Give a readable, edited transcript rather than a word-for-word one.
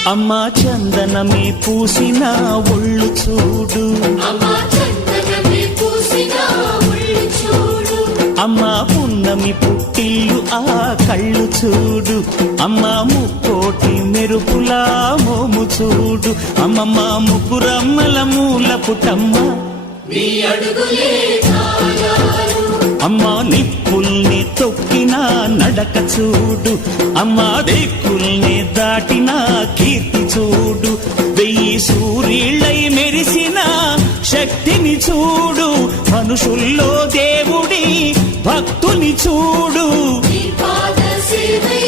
అమ్మా చందనమే పూసిన ఒళ్ళు చూడు, అమ్మా పున్నమి పుట్టిల్లు ఆ కళ్ళు చూడు, అమ్మా ముక్కోటి మెరుపులా మోము చూడు, అమ్మమ్మ ముగ్గురమ్మల మూల పుటమ్మ అమ్మా నిప్పుల్ని తొక్కిన నడక చూడు, అమ్మా దిక్కుల్ని దాటిన కీర్తి చూడు, 1000 సూర్యుళ్ళై మెరిసిన శక్తిని చూడు, మనుషుల్లో దేవుడి భక్తుని చూడు.